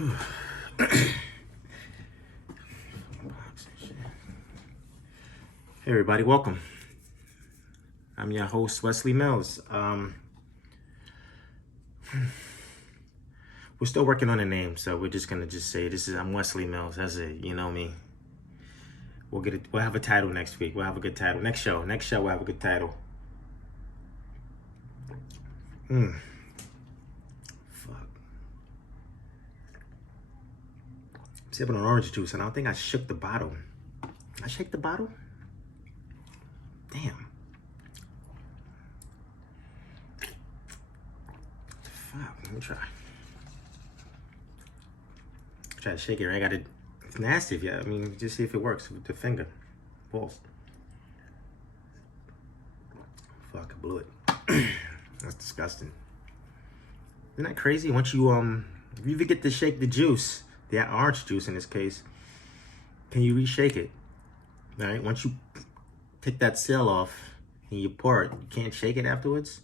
Hey everybody, welcome. I'm your host, Wesley Mills. We're still working on a name, so we're just gonna say I'm Wesley Mills. That's it. You know me. We'll have a title next week. We'll have a good title. Next show we'll have a good title. Fuck. I'm sipping on orange juice, and I don't think I shook the bottle. Did I shake the bottle? Damn. Fuck, let me try. Try to shake it, right? It's nasty, I mean, just see if it works with the finger. Pulse. Fuck, I blew it. That's disgusting. Isn't that crazy? Once you, if you forget to shake the juice, the orange juice in this case, can you reshake it? All right, once you take that seal off and you pour it, you can't shake it afterwards.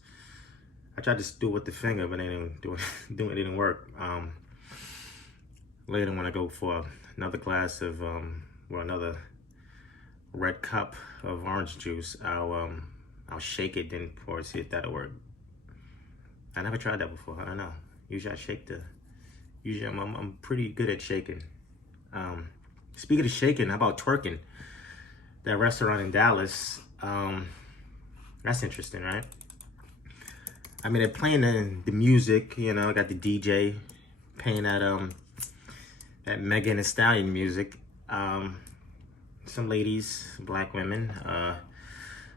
I tried to do it with the finger, but it didn't work. Later when I go for another glass of, or another red cup of orange juice, I'll shake it, then pour it, see if that'll work. I never tried that before. I don't know. Usually I shake usually I'm pretty good at shaking. Speaking of shaking, how about twerking? That restaurant in Dallas, that's interesting, right? I mean, they're playing the music, you know, got the DJ playing that Megan Thee Stallion music. Some ladies, black women,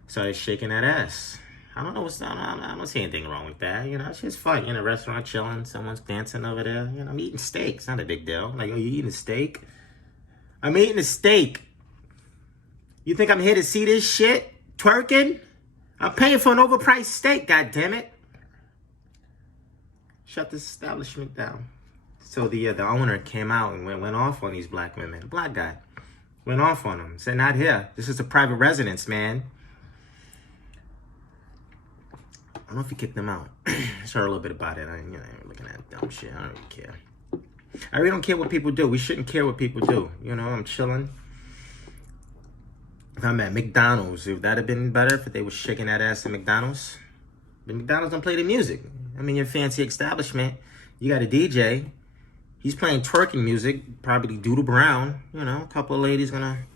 started shaking that ass. I don't know I don't see anything wrong with that. You know, it's just fun. You're in a restaurant chilling, someone's dancing over there. You know, I'm eating steak. It's not a big deal. Like, oh, you eating a steak? I'm eating a steak. You think I'm here to see this shit? Twerking? I'm paying for an overpriced steak, goddammit. Shut this establishment down. So the owner came out and went off on these black women. The black guy went off on them. Said, not here. This is a private residence, man. I don't know if he kicked them out. I heard a little bit about it. I ain't looking at dumb shit. I don't really care. I really don't care what people do. We shouldn't care what people do. You know, I'm chilling. If I'm at McDonald's, if that had been better, if they were shaking that ass at McDonald's. But McDonald's don't play the music. I mean, your fancy establishment, you got a DJ. He's playing twerking music, probably Doodle Brown. You know, a couple of ladies gonna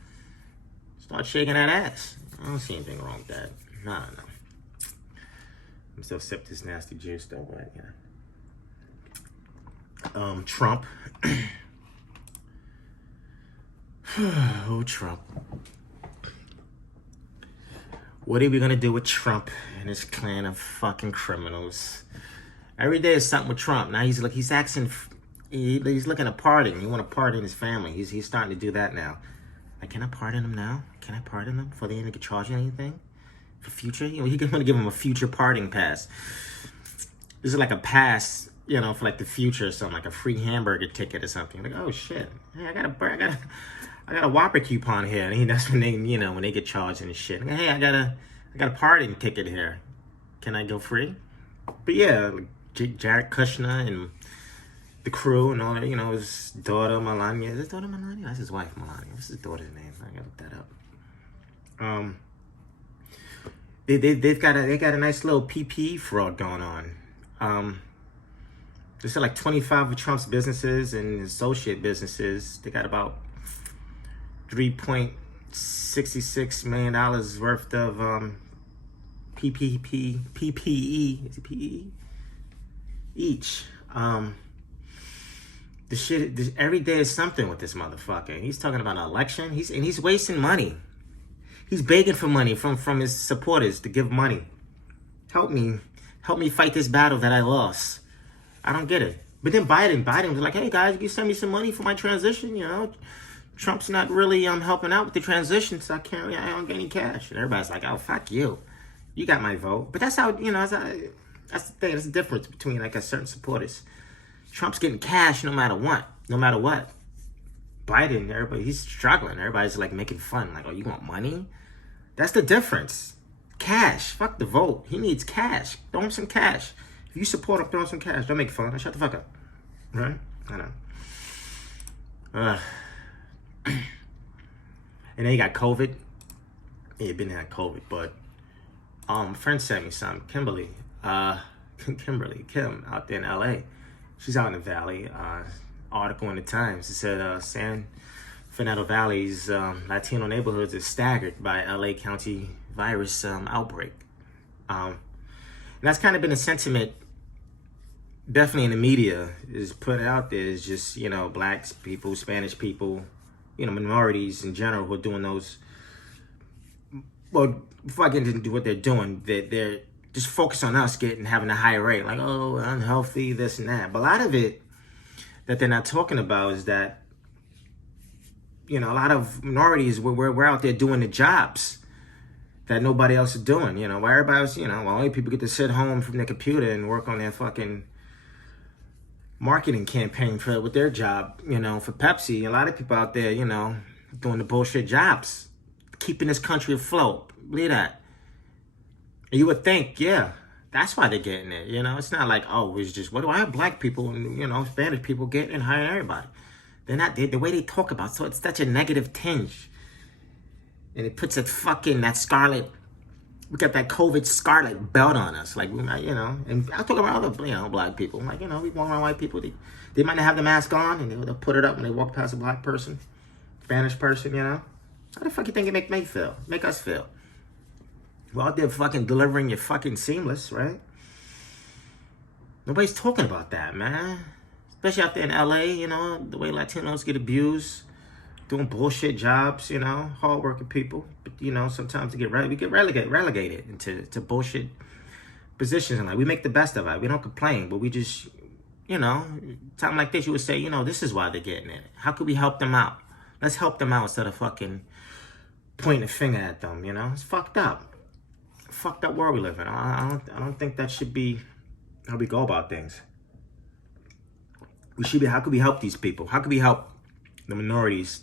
start shaking that ass. I don't see anything wrong with that. No. I'm still sip this nasty juice though, but yeah. Trump. Oh, Trump. What are we gonna do with Trump and his clan of fucking criminals? Every day is something with Trump. Now he's asking, he's looking at pardoning. He want to pardon his family. He's starting to do that now. Like, can I pardon him now? Can I pardon him before they even get charged with anything? For future? You know, he want to give him a future pardoning pass. This is like a pass, you know, for like the future or something, like a free hamburger ticket or something. Like, oh shit, hey, I got a Whopper coupon here. And that's when they, you know, when they get charged and shit. Like, hey, I got a pardon ticket here. Can I go free? But yeah, like Jared Kushner and the crew and all that, you know, his daughter Melania. Is his daughter Melania? That's his wife Melania. What's his daughter's name? I gotta look that up. They got a nice little PPE fraud going on. They said like 25 of Trump's businesses and associate businesses, they got about $3.66 million worth of PPE. Is it PPE? Each. The shit. Every day is something with this motherfucker. He's talking about an election. He's wasting money. He's begging for money from his supporters to give money. Help me fight this battle that I lost. I don't get it. But then Biden was like, hey guys, you send me some money for my transition. You know, Trump's not really helping out with the transition, so I don't get any cash. And everybody's like, oh fuck you, you got my vote. But that's how, you know, that's the thing. That's the difference between like a certain supporters. Trump's getting cash no matter what. Biden, everybody, he's struggling. Everybody's like making fun, like, oh, you want money? That's the difference. Cash. Fuck the vote. He needs cash. Throw him some cash. If you support him, throw him some cash. Don't make fun. Shut the fuck up. Right? I know. Uh, and then you got COVID. Yeah, been had COVID, but a friend sent me some. Kim out there in LA. She's out in the valley. Article in the Times. It said San Fernando Valley's Latino neighborhoods are staggered by LA County virus outbreak. And that's kind of been a sentiment, definitely in the media, is put out there. Is just, black people, Spanish people, minorities in general who are doing those. Well, before I get into what they're doing, they're just focused on us having a higher rate. Like, oh, unhealthy, this and that. But a lot of it that they're not talking about is that, a lot of minorities, we're out there doing the jobs that nobody else is doing. Why everybody else, only people get to sit home from their computer and work on their fucking marketing campaign with their job, for Pepsi. A lot of people out there, doing the bullshit jobs, keeping this country afloat. Believe that. And you would think, yeah, that's why they're getting it. It's not like, oh, it's just, what do I have black people and, Spanish people getting and hiring everybody? They're not, the way they talk about it, so it's such a negative tinge. And it puts that scarlet, we got that COVID scarlet belt on us. Like, and I'm talking about other, black people. Like, we walk around white people, they might not have the mask on and they'll put it up when they walk past a black person, Spanish person, How the fuck you think it make us feel? We're out there fucking delivering your fucking seamless, right? Nobody's talking about that, man. Especially out there in LA, the way Latinos get abused, doing bullshit jobs, hardworking people. But, sometimes we get relegated into bullshit positions. And we make the best of it. We don't complain, but we just, time like this, you would say, this is why they're getting it. How could we help them out? Let's help them out instead of fucking pointing a finger at them, It's fucked up. Fucked up world we live in. I don't think that should be how we go about things. We should be, how could we help these people? How could we help the minorities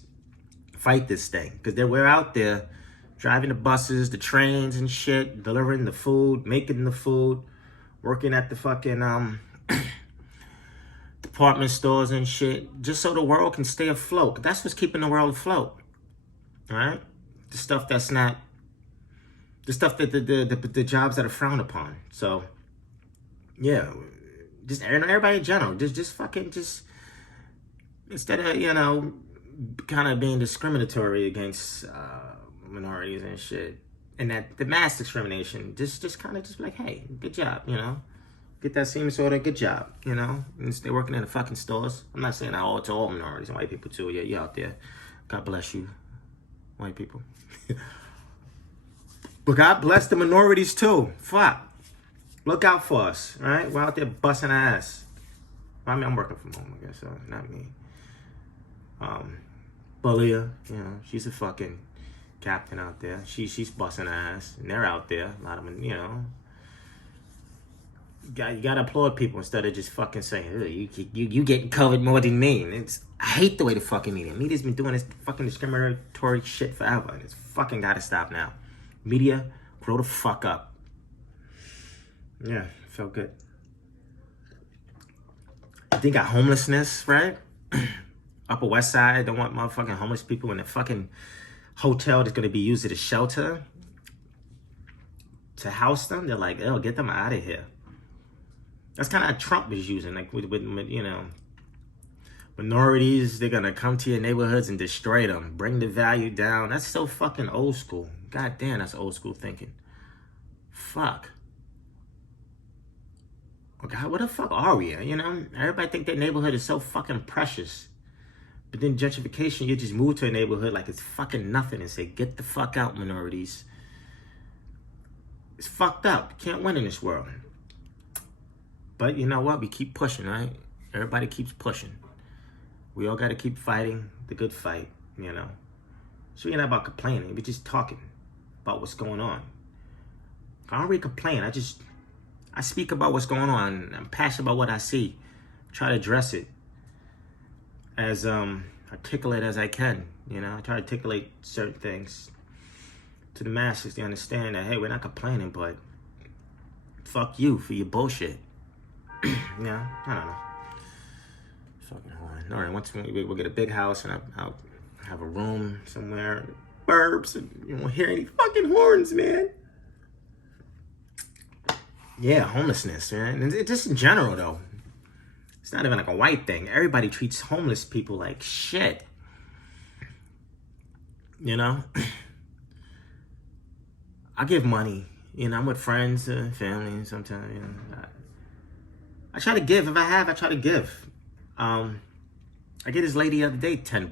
fight this thing? Because we're out there driving the buses, the trains and shit, delivering the food, making the food, working at the fucking department stores and shit, just so the world can stay afloat. That's what's keeping the world afloat. All right? The stuff that's not, the stuff that the jobs that are frowned upon. So, yeah, just everybody in general, just fucking, instead of, kind of being discriminatory against minorities and shit, and that the mass discrimination, just kind of just like, hey, good job, get that seamless order, good job, and stay working in the fucking stores. I'm not saying that to all minorities and white people too. Yeah, you out there, God bless you, white people. But God bless the minorities too. Fuck. Look out for us, all right? We're out there busting our ass. I mean, I'm working from home, I guess, so not me. Balia, she's a fucking captain out there. She's busting her ass, and they're out there. A lot of them, you gotta applaud people instead of just fucking saying, you getting covered more than me. I hate the way the fucking media's been doing this fucking discriminatory shit forever, and it's fucking gotta stop now. Media, grow the fuck up. Yeah, felt good. I think got homelessness, right? Upper West Side, don't want motherfucking homeless people in a fucking hotel that's gonna be used as a shelter to house them. They're like, oh, get them out of here. That's kind of how Trump was using, like with minorities. They're gonna come to your neighborhoods and destroy them, bring the value down. That's so fucking old school. God damn, that's old school thinking. Fuck. Oh God, what the fuck are we? Everybody think their neighborhood is so fucking precious. But then gentrification, you just move to a neighborhood like it's fucking nothing and say, get the fuck out, minorities. It's fucked up. You can't win in this world. But you know what? We keep pushing, right? Everybody keeps pushing. We all got to keep fighting the good fight, So we're not about complaining. We're just talking about what's going on. I don't really complain. I speak about what's going on. I'm passionate about what I see. Try to address it as articulate as I can. I try to articulate certain things to the masses to understand that, hey, we're not complaining, but fuck you for your bullshit. I don't know. fucking horn. All right, once we'll get a big house and I'll have a room somewhere, burbs, and you won't hear any fucking horns, man. Yeah, homelessness, man. And just in general, though. It's not even like a white thing. Everybody treats homeless people like shit. You know? I give money. You know, I'm with friends, family, sometimes, you know. I try to give. If I have, I try to give. I gave this lady the other day $10.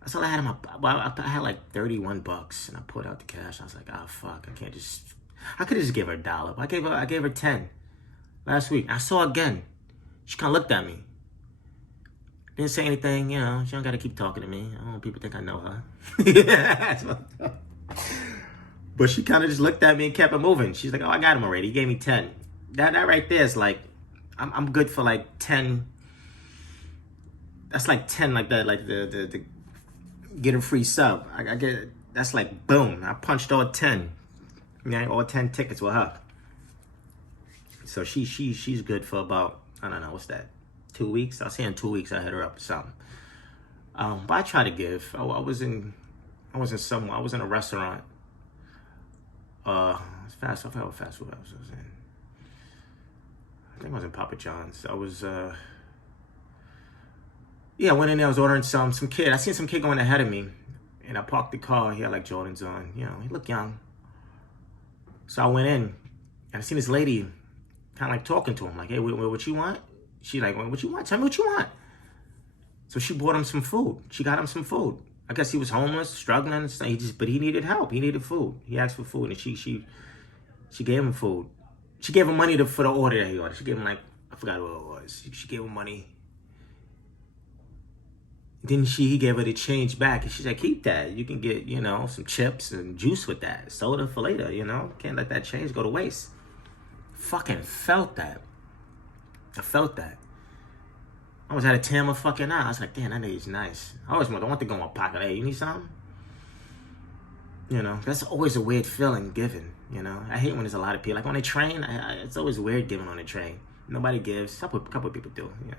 That's all I had in my... Well, I had like $31, and I pulled out the cash. I was like, oh, fuck. I can't just... I could have just gave her $1. But I gave her 10 last week. I saw her again. She kind of looked at me. Didn't say anything, you know. She don't got to keep talking to me. I don't want people to think I know her. But she kind of just looked at me and kept it moving. She's like, oh, I got him already. He gave me 10. That right there is like, I'm good for like 10. That's like 10, like that, like the get a free sub. I get, that's like, boom. I punched all 10. Yeah, all 10 tickets with her. So she's good for about, I don't know, what's that? 2 weeks? I'll say in 2 weeks I hit her up with something. But I try to give. I was in a restaurant. It's fast. I forgot what fast food I was in. I think I was in Papa John's. I was I went in there, I was ordering some kid. I seen some kid going ahead of me. And I parked the car. He had like Jordans on. You know, he looked young. So I went in, and I seen this lady kind of like talking to him, like, hey, what you want? She like, what you want? Tell me what you want. So she bought him some food. She got him some food. I guess he was homeless, struggling. But he needed help. He needed food. He asked for food, and she gave him food. She gave him money for the order that he ordered. She gave him like, I forgot what it was. She gave him money. Then he gave her the change back, and she's like, keep that. You can get, you know, some chips and juice with that. Soda for later, you know. Can't let that change go to waste. Fucking felt that. I felt that. I was at a tear my fucking eye. I was like, damn, that nigga's nice. I always want to go in my pocket. Hey, you need something? You know, that's always a weird feeling giving, you know. I hate when there's a lot of people. Like on a train, it's always weird giving on a train. Nobody gives. A couple of people do, yeah.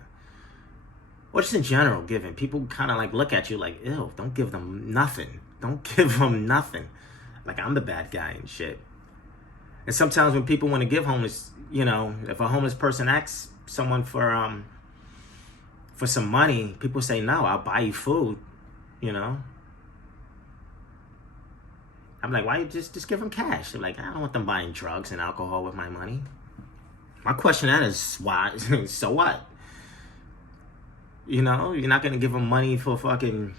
Or just in general, giving. People kind of like look at you like, ew, don't give them nothing. Don't give them nothing. Like I'm the bad guy and shit. And sometimes when people want to give homeless, you know, if a homeless person asks someone for some money, people say, no, I'll buy you food, you know. I'm like, why you just give them cash? They're like, I don't want them buying drugs and alcohol with my money. My question to that is, why? So what? You know, you're not going to give them money for fucking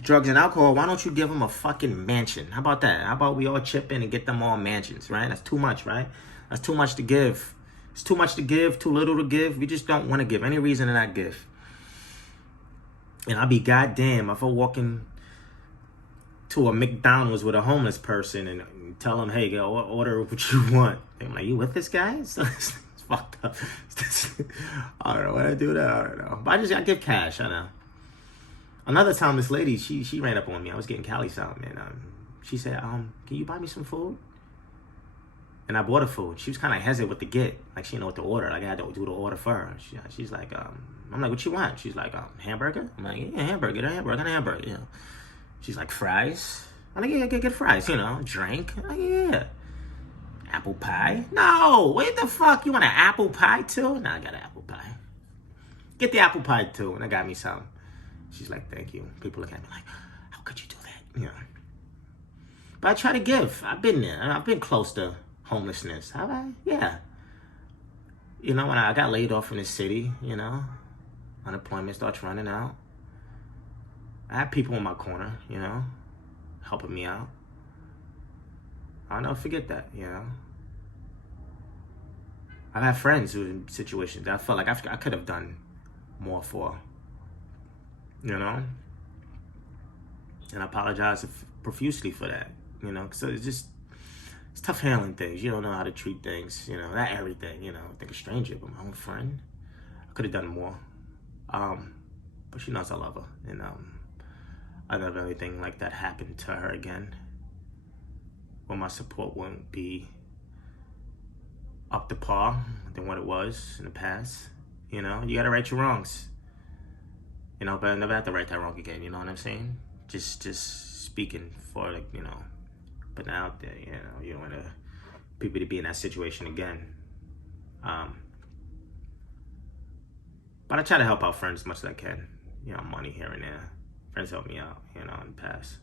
drugs and alcohol. Why don't you give them a fucking mansion? How about that? How about we all chip in and get them all mansions, right? That's too much, right? That's too much to give. It's too much to give, too little to give. We just don't want to give. Any reason to not give. And I'll be goddamn if I walk in to a McDonald's with a homeless person and tell them, hey, go order what you want. I'm like, you with this guy? It's fucked up. I don't know what I do that. I don't know. But I give cash. I know. Another time, this lady, she ran up on me. I was getting Cali something, and she said, can you buy me some food? And I bought her food. She was kind of hesitant what to get. Like, she didn't know what to order. Like, I had to do the order for her. She's like, I'm like, what you want? She's like, hamburger? I'm like, yeah, hamburger. Get a hamburger. You know. She's like, fries? I'm like, yeah, get fries, you know. Drink? I'm like, yeah. Apple pie? No, what the fuck? You want an apple pie too? No, I got an apple pie. Get the apple pie too. And I got me some. She's like, thank you. People look at me like, how could you do that? You know. But I try to give. I've been there. I've been close to homelessness. Have I? Yeah. You know, when I got laid off from the city, you know, unemployment starts running out. I had people in my corner, you know, helping me out. I'll never forget that, you know. I've had friends who were in situations that I felt like I could have done more for, you know. And I apologize profusely for that, you know, because it's tough handling things. You don't know how to treat things, you know, not everything, you know. I think a stranger, but my own friend, I could have done more. But she knows I love her, and I don't have anything like that happen to her again. Well, my support won't be up to par than what it was in the past. You know, you gotta right your wrongs. You know, but I never have to right that wrong again. You know what I'm saying? Just speaking for, like, you know, putting out there. You know, you don't want people to be in that situation again. But I try to help out friends as much as I can. You know, money here and there. Friends help me out, you know, in the past.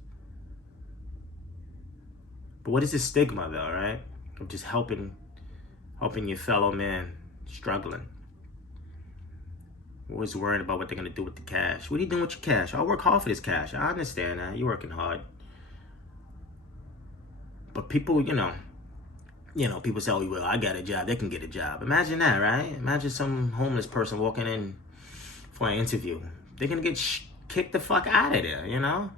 But what is the stigma, though, right? Of just helping your fellow man struggling. Always worrying about what they're gonna do with the cash. What are you doing with your cash? I'll work hard for this cash. I understand that. You're working hard. But people, you know, people say, oh, well, I got a job. They can get a job. Imagine that, right? Imagine some homeless person walking in for an interview. They're gonna get kicked the fuck out of there, you know?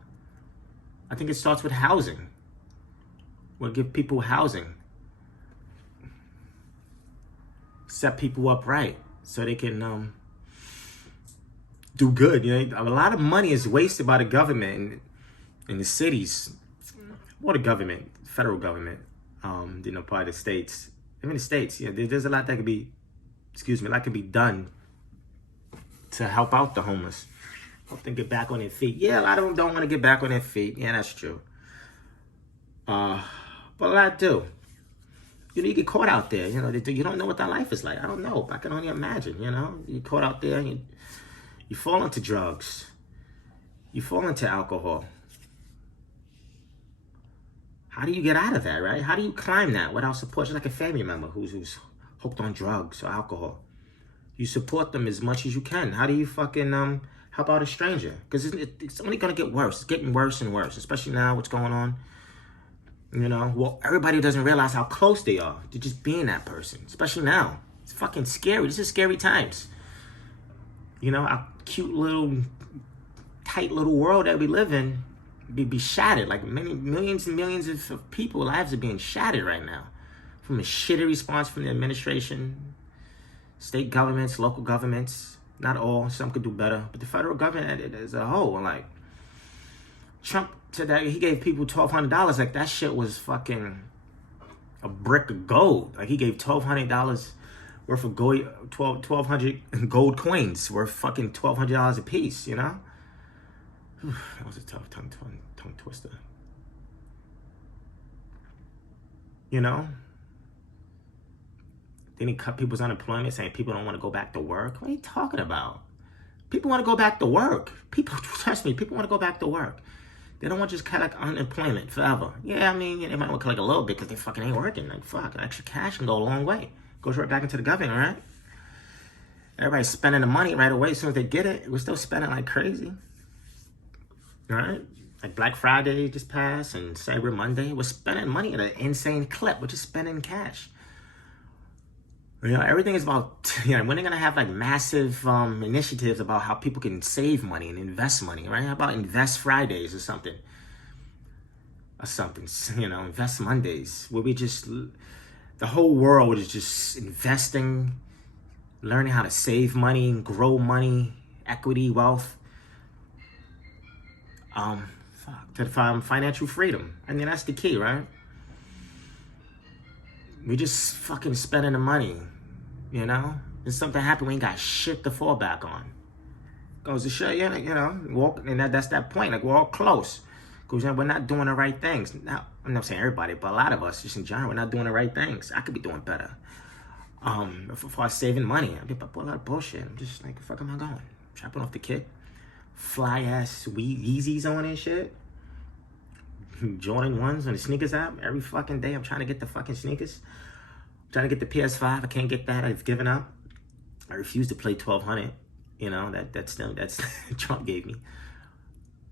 I think it starts with housing. We'll give people housing. Set people up right so they can do good. You know, a lot of money is wasted by the government in the cities. Or the government, federal government, you know, part of the states. Even the states, you know, there's a lot that could be, a lot could be done to help out the homeless. Help them get back on their feet. Yeah, a lot of them don't want to get back on their feet. Yeah, that's true. But a lot do. You know, you get caught out there. You know, you don't know what that life is like. I don't know. I can only imagine, you know. You get caught out there and you fall into drugs. You fall into alcohol. How do you get out of that, right? How do you climb that without support? Just like a family member who's hooked on drugs or alcohol. You support them as much as you can. How do you fucking help out a stranger? Because it's only going to get worse. It's getting worse and worse, especially now what's going on. You know, well, everybody doesn't realize how close they are to just being that person, especially now. It's fucking scary. This is scary times. You know, our cute little, tight little world that we live in be shattered. Like millions and millions of people, lives are being shattered right now. From a shitty response from the administration, state governments, local governments. Not all, some could do better. But the federal government as a whole, like, Trump said that he gave people $1,200. Like, that shit was fucking a brick of gold. Like, he gave $1,200 worth of gold, 1,200 gold coins worth fucking $1,200 a piece, you know? That was a tough tongue twister. You know? Then he cut people's unemployment, saying people don't want to go back to work. What are you talking about? People want to go back to work. People, trust me, people want to go back to work. They don't want to just collect unemployment forever. Yeah, I mean, they might want to collect a little bit because they fucking ain't working. Like, fuck, extra cash can go a long way. Goes right back into the government, right? Everybody's spending the money right away as soon as they get it. We're still spending like crazy. All right? Like Black Friday just passed and Cyber Monday. We're spending money at an insane clip. We're just spending cash. You know, everything is about, you know, when they're going to have like massive initiatives about how people can save money and invest money, right? How about Invest Fridays or something? You know, Invest Mondays, where we just, the whole world is just investing, learning how to save money, grow money, equity, wealth, to find financial freedom. I mean, that's the key, right? We just fucking spending the money, you know? If something happened, we ain't got shit to fall back on. Goes to show you, you know, and that's that point. Like, we're all close. Because we're not doing the right things. Now, I'm not saying everybody, but a lot of us, just in general, we're not doing the right things. I could be doing better. For saving money, I get a lot of bullshit. I'm just like, the fuck am I going? Chopping off the kid. Fly ass Yeezys on and shit. Jordan 1s on the sneakers app. Every fucking day I'm trying to get the fucking sneakers. I'm trying to get the PS5. I can't get that. I've given up. I refuse to play 1200. You know, that's Trump gave me.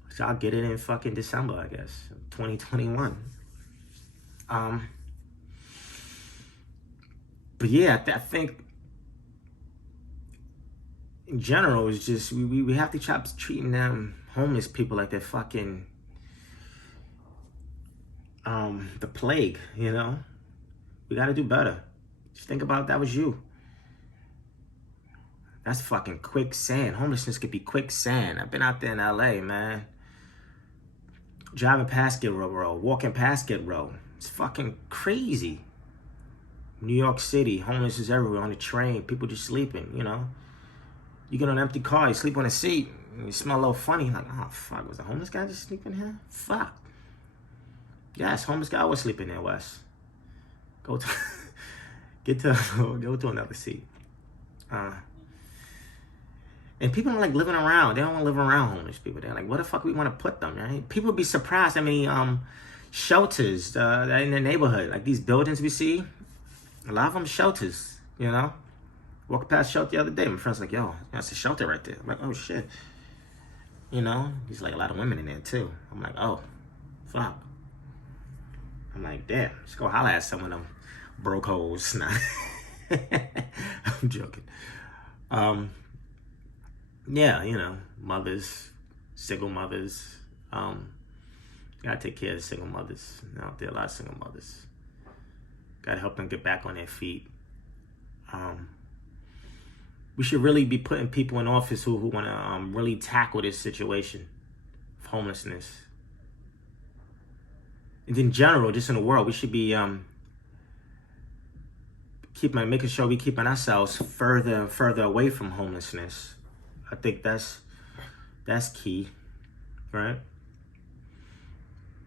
So I'll get it in fucking December, I guess. 2021. But yeah, I think in general, it's just we have to stop treating them homeless people like they're fucking the plague, you know? We gotta do better. Just think about if that was you. That's fucking quicksand. Homelessness could be quicksand. I've been out there in LA, man. Driving past Skid Row, walking past Skid Row. It's fucking crazy. New York City, homeless is everywhere on the train. People just sleeping, you know? You get on an empty car, you sleep on a seat, and you smell a little funny. Like, oh, fuck, was a homeless guy just sleeping here? Fuck. Yes, homeless guy was sleeping there, Wes. Go to, go to another seat. And people don't like living around. They don't want to live around homeless people. They're like, where the fuck we want to put them, right? People be surprised. I mean, shelters in the neighborhood, like these buildings we see, a lot of them shelters, you know? Walked past shelter the other day. My friend's like, yo, that's a shelter right there. I'm like, oh, shit. You know? There's like a lot of women in there, too. I'm like, oh, fuck. I'm like, damn, let's go holler at some of them broke hoes. Nah. I'm joking. Yeah, you know, mothers, single mothers. Gotta take care of the single mothers. Out there, a lot of single mothers. Gotta help them get back on their feet. We should really be putting people in office who want to really tackle this situation of homelessness. And in general, just in the world, we should be making sure we keeping ourselves further and further away from homelessness. I think that's key, right?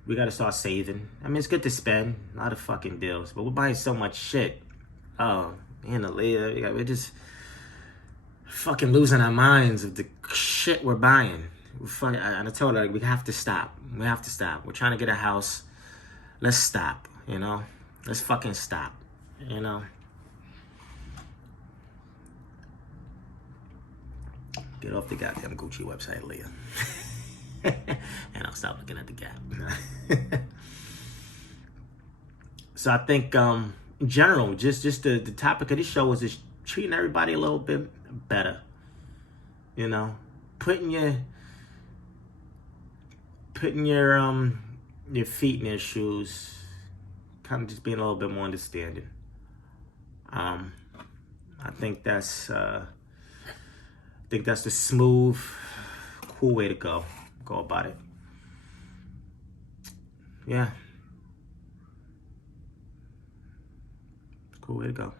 We got to start saving. I mean, it's good to spend a lot of fucking bills, but we're buying so much shit. Oh, we're just fucking losing our minds of the shit we're buying. I told her, like, we have to stop. We have to stop. We're trying to get a house. Let's stop, you know? Let's fucking stop, you know? Get off the goddamn Gucci website, Leah. And I'll stop looking at the Gap. So I think, in general, just the topic of this show is just treating everybody a little bit better. You know, putting your feet in their shoes, kind of just being a little bit more understanding. I think that's the smooth, cool way to go about it. Yeah. Cool way to go.